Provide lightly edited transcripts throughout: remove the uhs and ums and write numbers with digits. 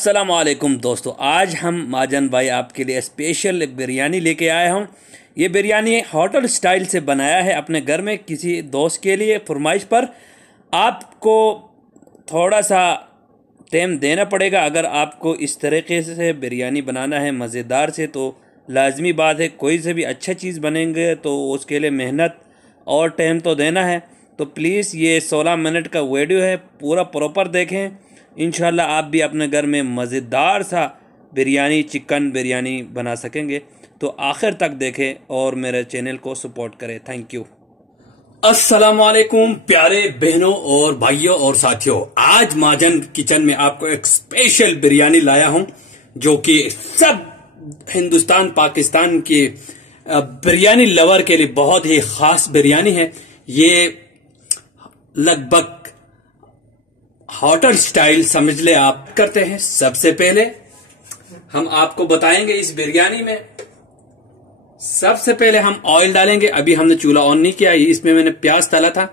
अस्सलाम वालेकुम दोस्तों, आज हम माजन भाई आपके लिए स्पेशल बिरयानी लेके आए हूँ। ये बिरयानी होटल स्टाइल से बनाया है अपने घर में किसी दोस्त के लिए फरमाइश पर। आपको थोड़ा सा टाइम देना पड़ेगा अगर आपको इस तरीके से बिरयानी बनाना है मज़ेदार से, तो लाजमी बात है कोई से भी अच्छा चीज़ बनेंगे तो उसके लिए मेहनत और टाइम तो देना है। तो प्लीज़ ये 16 मिनट का वीडियो है, पूरा प्रॉपर देखें। इंशाल्लाह आप भी अपने घर में मज़ेदार सा बिरयानी, चिकन बिरयानी बना सकेंगे। तो आखिर तक देखें और मेरे चैनल को सपोर्ट करें। Thank you. अस्सलाम वालेकुम प्यारे बहनों और भाइयों और साथियों, आज महाजन किचन में आपको एक स्पेशल बिरयानी लाया हूं जो कि सब हिंदुस्तान पाकिस्तान के बिरयानी लवर के लिए बहुत ही खास बिरयानी है। ये लगभग होटल स्टाइल समझ ले आप करते हैं। सबसे पहले हम आपको बताएंगे इस बिरयानी में सबसे पहले हम ऑयल डालेंगे। अभी हमने चूल्हा ऑन नहीं किया, इसमें मैंने प्याज तला था,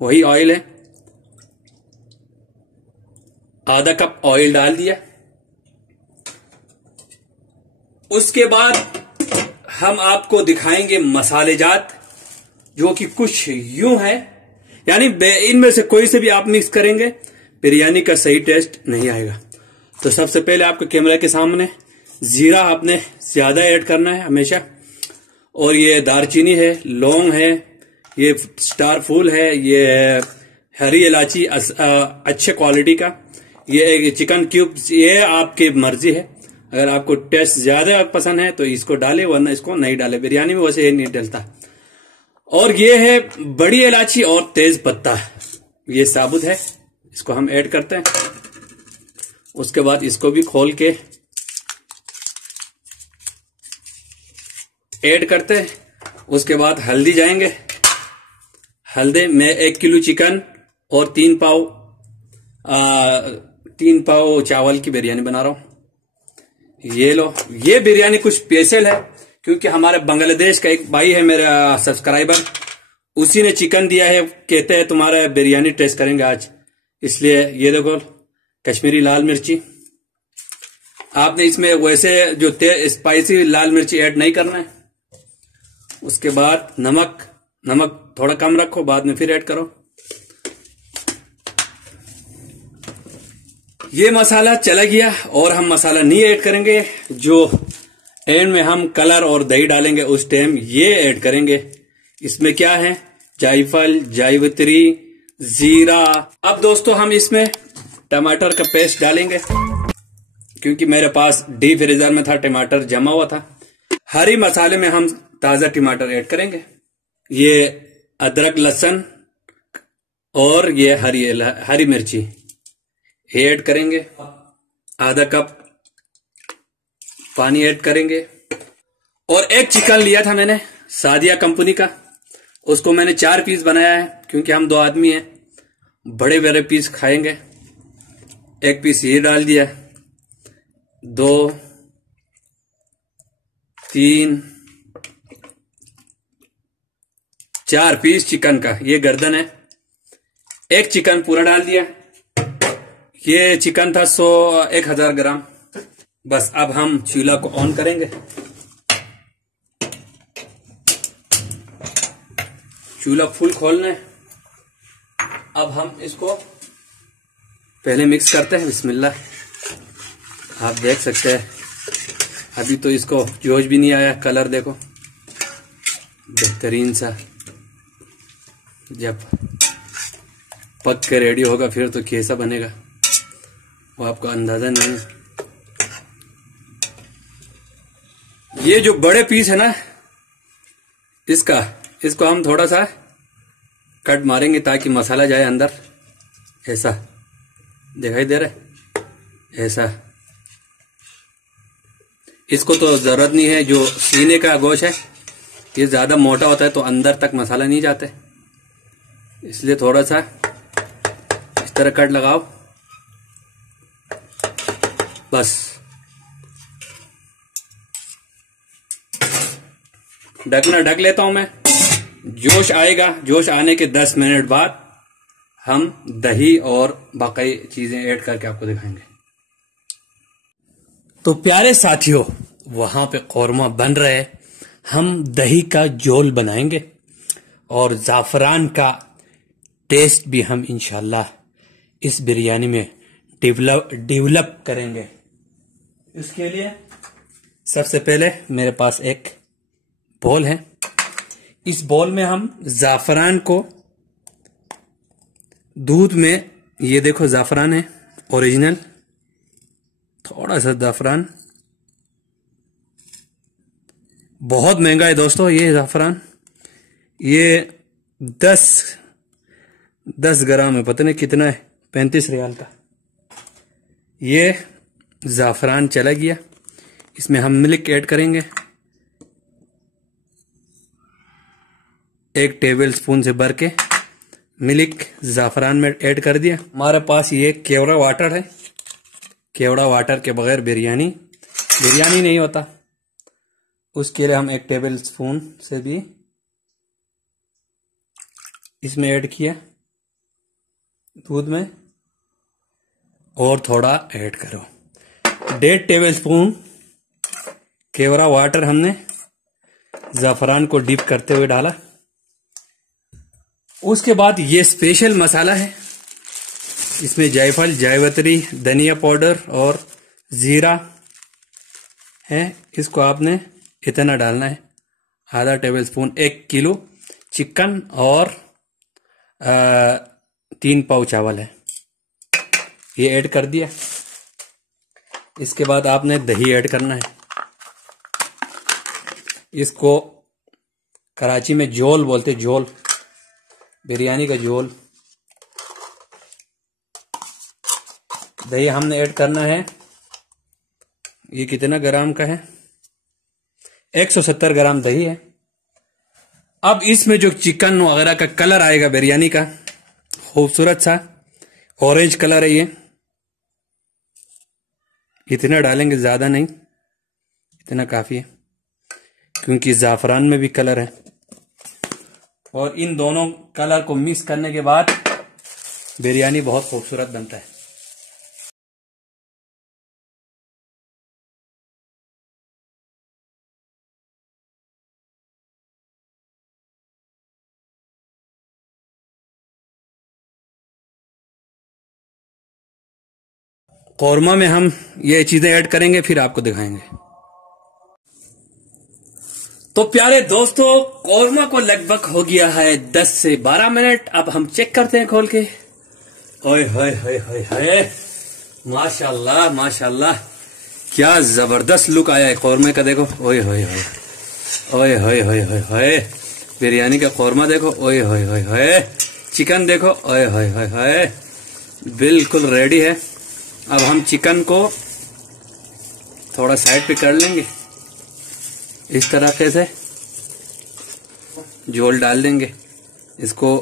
वही ऑयल है। आधा कप ऑयल डाल दिया। उसके बाद हम आपको दिखाएंगे मसालेजात जो कि कुछ यूं है, यानी इनमें से कोई से भी आप मिक्स करेंगे बिरयानी का सही टेस्ट नहीं आएगा। तो सबसे पहले आपके कैमरे के सामने जीरा आपने ज्यादा ऐड करना है हमेशा, और ये दारचीनी है, लौंग है, ये स्टार फूल है, ये हरी इलायची अच्छे क्वालिटी का, ये एक चिकन क्यूब्स, ये आपकी मर्जी है। अगर आपको टेस्ट ज्यादा पसंद है तो इसको डाले, वरना इसको नहीं डाले। बिरयानी में वैसे नहीं डलता। और ये है बड़ी इलायची और तेज पत्ता, ये साबुत है, इसको हम ऐड करते हैं। उसके बाद इसको भी खोल के ऐड करते हैं। उसके बाद हल्दी जाएंगे। हल्दी मैं 1 किलो चिकन और 3 पाव चावल की बिरयानी बना रहा हूं। ये लो, ये बिरयानी कुछ स्पेशल है क्योंकि हमारे बांग्लादेश का एक भाई है मेरा सब्सक्राइबर, उसी ने चिकन दिया है, कहते हैं तुम्हारा बिरयानी टेस्ट करेंगे आज, इसलिए ये देखो कश्मीरी लाल मिर्ची। आपने इसमें वैसे जो स्पाइसी लाल मिर्ची ऐड नहीं करना है। उसके बाद नमक थोड़ा कम रखो, बाद में फिर ऐड करो। ये मसाला चला गया और हम मसाला नहीं ऐड करेंगे, जो एंड में हम कलर और दही डालेंगे उस टाइम ये ऐड करेंगे। इसमें क्या है, जायफल, जावित्री, जीरा। अब दोस्तों हम इसमें टमाटर का पेस्ट डालेंगे क्योंकि मेरे पास डीप फ्रीजर में था, टमाटर जमा हुआ था। हरी मसाले में हम ताजा टमाटर ऐड करेंगे। ये अदरक, लहसुन और ये हरी मिर्ची ऐड करेंगे। आधा कप पानी ऐड करेंगे। और एक चिकन लिया था मैंने सादिया कंपनी का, उसको मैंने 4 पीस बनाया है क्योंकि हम 2 आदमी हैं, बड़े बड़े पीस खाएंगे। 1 पीस ये डाल दिया, 2, 3, 4 पीस चिकन का, ये गर्दन है। 1 चिकन पूरा डाल दिया। ये चिकन था 1000 ग्राम। बस अब हम चूल्हा को ऑन करेंगे। चूल्हा फुल खोलना है। अब हम इसको पहले मिक्स करते हैं। बिस्मिल्लाह। आप देख सकते हैं अभी तो इसको जोश भी नहीं आया, कलर देखो बेहतरीन सा। जब पक के रेडी होगा फिर तो कैसा बनेगा वो आपको अंदाजा नहीं है। ये जो बड़े पीस है ना इसको हम थोड़ा सा कट मारेंगे ताकि मसाला जाए अंदर। ऐसा दिखाई दे रहा है, ऐसा। इसको तो जरूरत नहीं है, जो सीने का गोश्त है ये ज्यादा मोटा होता है तो अंदर तक मसाला नहीं जाते, इसलिए थोड़ा सा इस तरह कट लगाओ बस। ढकना ढक लेता हूं मैं। जोश आएगा, जोश आने के 10 मिनट बाद हम दही और बाकी चीजें ऐड करके आपको दिखाएंगे। तो प्यारे साथियों, वहां पे कौरमा बन रहे हैं। हम दही का झोल बनाएंगे और जाफरान का टेस्ट भी हम इंशाल्लाह इस बिरयानी में डेवलप करेंगे। इसके लिए सबसे पहले मेरे पास एक बोल है। इस बोल में हम जाफरान को दूध में, ये देखो जाफरान है ओरिजिनल, थोड़ा सा जाफरान, बहुत महंगा है दोस्तों ये जाफरान। ये 10 ग्राम है, पता नहीं कितना है, 35 रियाल का। ये जाफरान चला गया। इसमें हम मिल्क ऐड करेंगे, 1 टेबल स्पून से भर के मिल्क जाफरान में ऐड कर दिया। हमारे पास ये केवड़ा वाटर है। केवड़ा वाटर के बगैर बिरयानी नहीं होता। उसके लिए हम 1 टेबल स्पून से भी इसमें ऐड किया दूध में, और थोड़ा ऐड करो। 1.5 टेबल स्पून केवड़ा वाटर हमने जाफरान को डिप करते हुए डाला। उसके बाद ये स्पेशल मसाला है, इसमें जायफल, जावित्री, धनिया पाउडर और जीरा है। इसको आपने इतना डालना है, आधा टेबल स्पून। 1 किलो चिकन और 3 पाव चावल है, ये ऐड कर दिया। इसके बाद आपने दही ऐड करना है। इसको कराची में झोल बोलते, झोल, बिरयानी का झोल। दही हमने ऐड करना है, ये कितना ग्राम का है, 170 ग्राम दही है। अब इसमें जो चिकन वगैरह का कलर आएगा बिरयानी का, खूबसूरत सा ऑरेंज कलर है, ये इतना डालेंगे, ज्यादा नहीं, इतना काफी है, क्योंकि जाफरान में भी कलर है। और इन दोनों कलर को मिक्स करने के बाद बिरयानी बहुत खूबसूरत बनता है। कौरमा में हम ये चीजें ऐड करेंगे, फिर आपको दिखाएंगे। तो प्यारे दोस्तों, कौरमा को लगभग हो गया है 10 से 12 मिनट। अब हम चेक करते हैं खोल के। ओए होए होए होए होए, माशाल्लाह माशाल्लाह, क्या जबरदस्त लुक आया है कौरमे का। देखो, ओए होए होए ओए होए होए होए होए, बिरयानी का कौरमा देखो, ओए होए होए होए, चिकन देखो, ओए होए होए होए, बिल्कुल रेडी है। अब हम चिकन को थोड़ा साइड पे कर लेंगे, इस तरीके से झोल डाल देंगे। इसको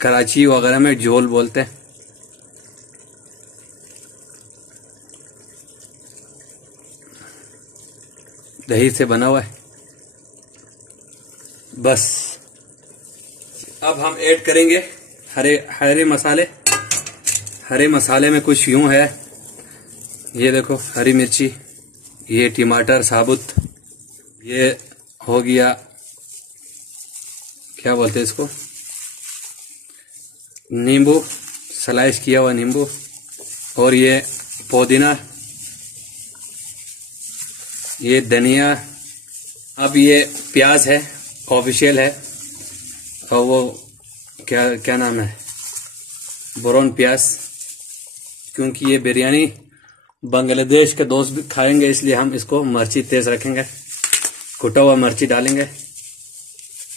कराची वगैरह में झोल बोलते हैं। दही से बना हुआ है। बस अब हम ऐड करेंगे हरे मसाले। हरे मसाले में कुछ यूं है, ये देखो, हरी मिर्ची, ये टमाटर साबुत, ये हो गया, क्या बोलते हैं इसको, नींबू, स्लाइस किया हुआ नींबू, और ये पुदीना, ये धनिया। अब ये प्याज है, ऑफिशियल है, और वो क्या नाम है, ब्राउन प्याज, क्योंकि ये बिरयानी बांग्लादेश के दोस्त भी खाएंगे, इसलिए हम इसको मिर्ची तेज रखेंगे, कुटा हुआ मिर्ची डालेंगे,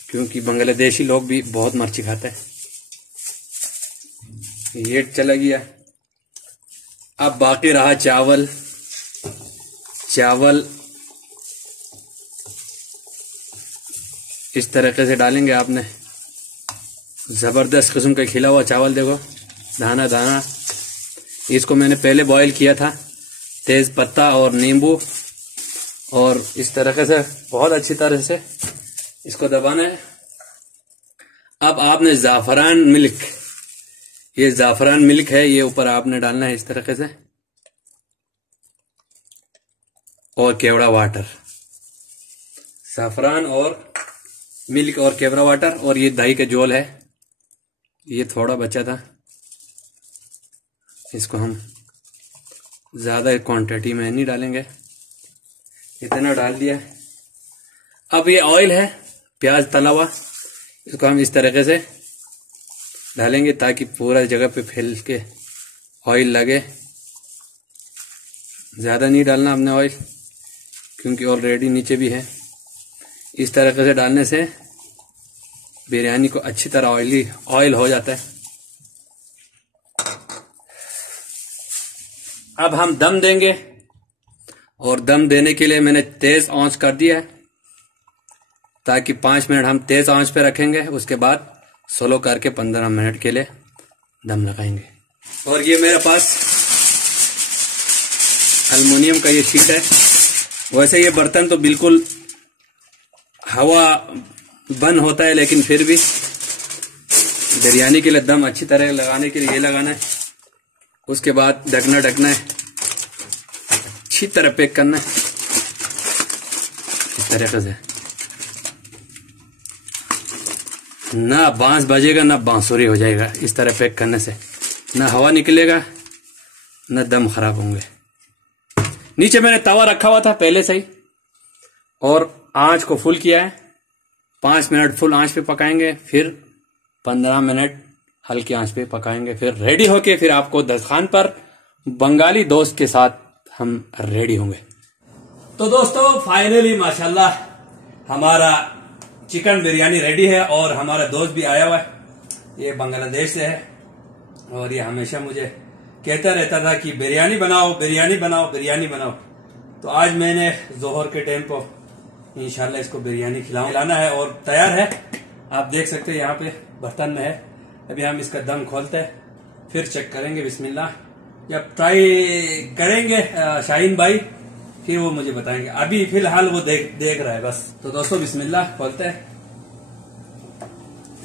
क्योंकि बांग्लादेशी लोग भी बहुत मिर्ची खाते हैं। ये चला गया। अब बाकी रहा चावल। चावल इस तरीके से डालेंगे आपने, जबरदस्त किस्म का खिला हुआ चावल, देखो दाना दाना। इसको मैंने पहले बॉईल किया था, तेज पत्ता और नींबू, और इस तरीके से बहुत अच्छी तरह से इसको दबाना है। अब आपने जाफरान मिल्क, ये जाफरान मिल्क है, ये ऊपर आपने डालना है इस तरीके से। और केवड़ा वाटर, ज़ाफ़रान और मिल्क और केवड़ा वाटर, और ये दही का झोल है, ये थोड़ा बचा था, इसको हम ज़्यादा क्वांटिटी में नहीं डालेंगे, इतना डाल दिया। अब ये ऑयल है प्याज तला हुआ, इसको हम इस तरीके से डालेंगे ताकि पूरा जगह पे फैल के ऑयल लगे। ज़्यादा नहीं डालना हमने ऑयल, क्योंकि ऑलरेडी नीचे भी है। इस तरीके से डालने से बिरयानी को अच्छी तरह ऑयल हो जाता है। अब हम दम देंगे, और दम देने के लिए मैंने तेज आंच कर दिया है, ताकि 5 मिनट हम तेज आंच पे रखेंगे, उसके बाद स्लो करके 15 मिनट के लिए दम लगाएंगे। और ये मेरे पास एल्युमिनियम का ये शीट है। वैसे ये बर्तन तो बिल्कुल हवा बंद होता है, लेकिन फिर भी बिरयानी के लिए दम अच्छी तरह लगाने के लिए ये लगाना है। उसके बाद ढकना है, अच्छी तरह पैक करना है इस तरीके से। ना बांस बजेगा ना बांसुरी हो जाएगा। इस तरह पैक करने से ना हवा निकलेगा ना दम खराब होंगे। नीचे मैंने तवा रखा हुआ था पहले से ही, और आंच को फुल किया है। 5 मिनट फुल आंच पे पकाएंगे, फिर 15 मिनट हल्की आंच पे पकाएंगे, फिर रेडी होके फिर आपको दस्तरखान पर बंगाली दोस्त के साथ हम रेडी होंगे। तो दोस्तों फाइनली माशाल्लाह हमारा चिकन बिरयानी रेडी है, और हमारा दोस्त भी आया हुआ है, ये बांग्लादेश से है, और ये हमेशा मुझे कहता रहता था कि बिरयानी बनाओ बिरयानी बनाओ बिरयानी बनाओ। तो आज मैंने जोहर के टाइम पर इंशाल्लाह इसको बिरयानी खिलाना है, और तैयार है। आप देख सकते हैं यहाँ पे बर्तन में है। अभी हम इसका दम खोलते हैं, फिर चेक करेंगे बिस्मिल्लाह। जब ट्राई करेंगे शाहीन भाई, फिर वो मुझे बताएंगे। अभी फिलहाल वो देख रहा है बस। तो दोस्तों बिस्मिल्लाह खोलते हैं।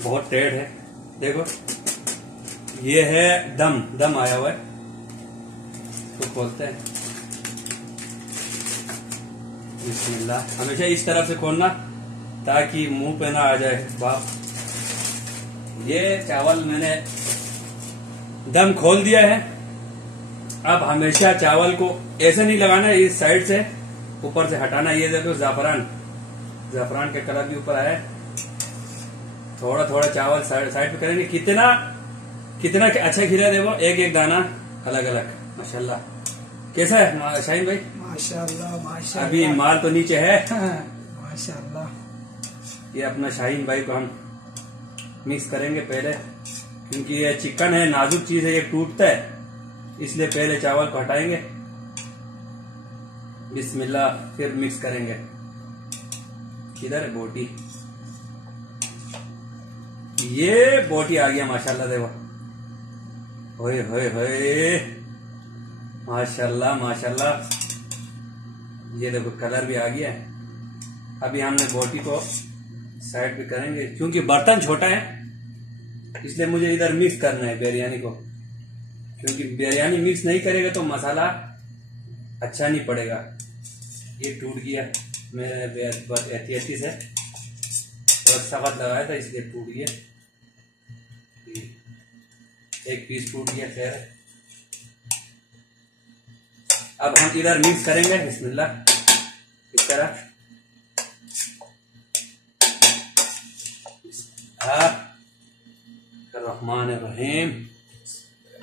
बहुत टेढ़ है, देखो ये है दम आया हुआ है। तो खोलते हैं बिस्मिल्लाह। हमेशा इस तरफ से खोलना ताकि मुंह पे ना आ जाए बाप। ये चावल मैंने दम खोल दिया है। अब हमेशा चावल को ऐसे नहीं लगाना, इस साइड से ऊपर से हटाना। ये देखो ज़ाफ़रान का कलर भी ऊपर आया है। थोड़ा थोड़ा चावल साइड पे करेंगे। कितना अच्छा खिला, देखो एक एक दाना अलग अलग। माशाल्लाह। कैसा है शाहीन भाई? माशाल्लाह। अभी माल तो नीचे है। माशाल्लाह। ये अपना शाहीन भाई को हम मिक्स करेंगे पहले, क्योंकि ये चिकन है, नाजुक चीज है, ये टूटता है, इसलिए पहले चावल को हटाएंगे। बिस्मिल्लाह। फिर मिक्स करेंगे। किधर है बोटी? ये बोटी आ गया माशाल्लाह। देखो होए होए होए, माशाल्लाह माशाल्लाह। ये देखो कलर भी आ गया है। अभी हमने बोटी को साइड पे करेंगे, क्योंकि बर्तन छोटा है, इसलिए मुझे इधर मिक्स करना है बिरयानी को। क्योंकि बिरयानी मिक्स नहीं करेगा तो मसाला अच्छा नहीं पड़ेगा। ये टूट गया मेरे बहुत एहतियाती से, बहुत सख्त लगाया था इसलिए टूट गया। एक पीस टूट गया। खैर अब हम इधर मिक्स करेंगे बिस्मिल्लाह इस तरह। रहमान रहीम।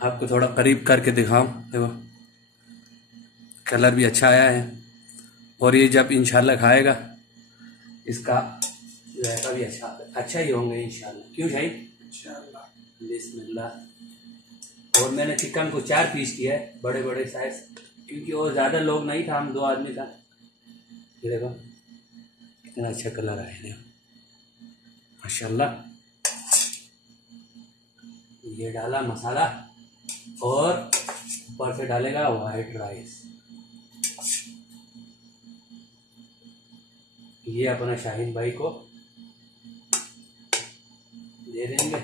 आपको थोड़ा करीब करके दिखाऊं, देखो कलर भी अच्छा आया है, और ये जब इंशाल्लाह खाएगा इसका जायका भी अच्छा ही होंगे इंशाल्लाह। क्यों शाही? इंशाल्लाह। बिस्मिल्लाह। और मैंने चिकन को 4 पीस किया है, बड़े बड़े साइज, क्योंकि और ज्यादा लोग नहीं था, हम 2 आदमी था। ये देखो कितना अच्छा कलर आया है माशाल्लाह। ये डाला मसाला, और ऊपर से डालेगा वाइट राइस। ये अपना शाहीन भाई को दे देंगे,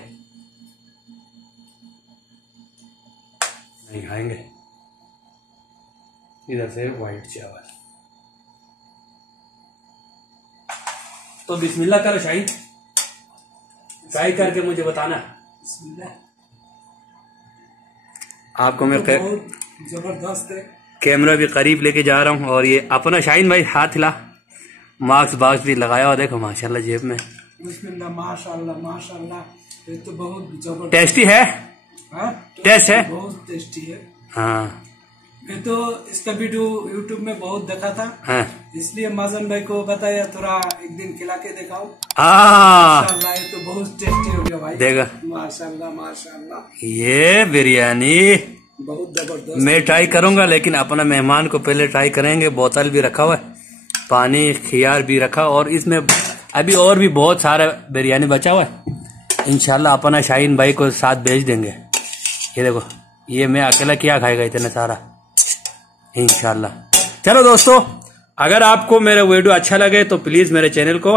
नहीं खाएंगे। इधर से वाइट चावल। तो बिस्मिल्लाह करो शाही, ट्राई करके मुझे बताना। आपको मैं जबरदस्त है, कैमरा भी करीब लेके जा रहा हूँ। और ये अपना शाहीन भाई हाथ हिला, मास्क बास्क भी लगाया हुआ, देखो माशाल्लाह जेब में। बिस्मिल्लाह, माशाल्लाह माशाल्लाह, ये तो बहुत जबरदस्त टेस्टी है। टेस्ट है, बहुत टेस्टी है। हाँ मैं तो इसका वीडियो यूट्यूब में बहुत देखा था, हाँ इसलिए माजन भाई को बताया थोड़ा एक दिन खिला के दिखाओ। हाँ माशाल्लाह, ये तो बहुत टेस्टी हो गया भाई। देखा, माशाल्लाह माशाल्लाह, ये बिरयानी बहुत जबरदस्त। मैं ट्राई करूंगा, लेकिन अपना मेहमान को पहले ट्राई करेंगे। बोतल भी रखा हुआ है, पानी खियार भी रखा, और इसमें अभी और भी बहुत सारा बिरयानी बचा हुआ है। इंशाल्लाह अपना शाहीन भाई को साथ भेज देंगे। ये देखो, ये मैं अकेला क्या खाएगा इतना सारा, इंशाल्लाह। चलो दोस्तों, अगर आपको मेरा वीडियो अच्छा लगे तो प्लीज मेरे चैनल को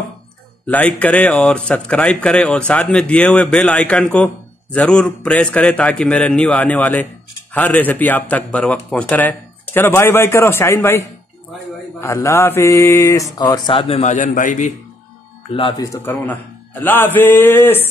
लाइक करें और सब्सक्राइब करें, और साथ में दिए हुए बेल आइकन को जरूर प्रेस करें, ताकि मेरे न्यू आने वाले हर रेसिपी आप तक बर वक्त पहुंचता रहे। चलो बाय बाय करो शाहीन भाई, भाई भाई भाई, अल्लाह हाफिज। और साथ में माजन भाई भी अल्लाह हाफिज तो करो ना, अल्लाह हाफिज।